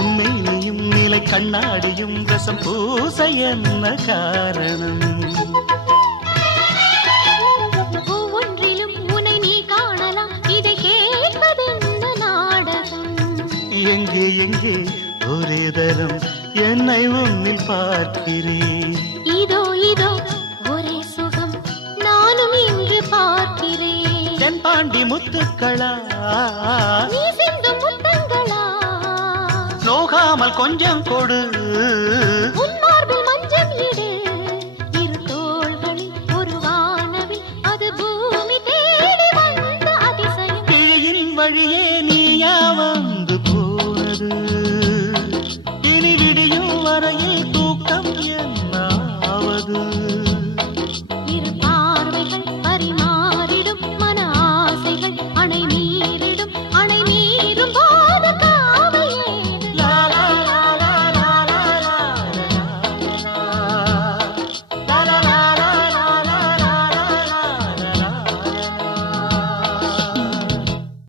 உண்மையிலையும் நிலை கண்ணாடியும் ரசம் பூச என்ன காரணம்? ஒவ்வொன்றிலும் உன்னை நீ காணலாம், இதை கேட்பதென்ன நாடகம்? எங்கே எங்கே ஒரே தரம் என்னை உன்னில் பார்க்கிறேன். இதோ இதோ ஒரே சுகம், நானும் இங்கே பார்க்கிறேன். தென்பாண்டி முத்துக்களா நீ சிந்தும் முத்தங்களா? நோகாமல் கொஞ்சம் கொடு.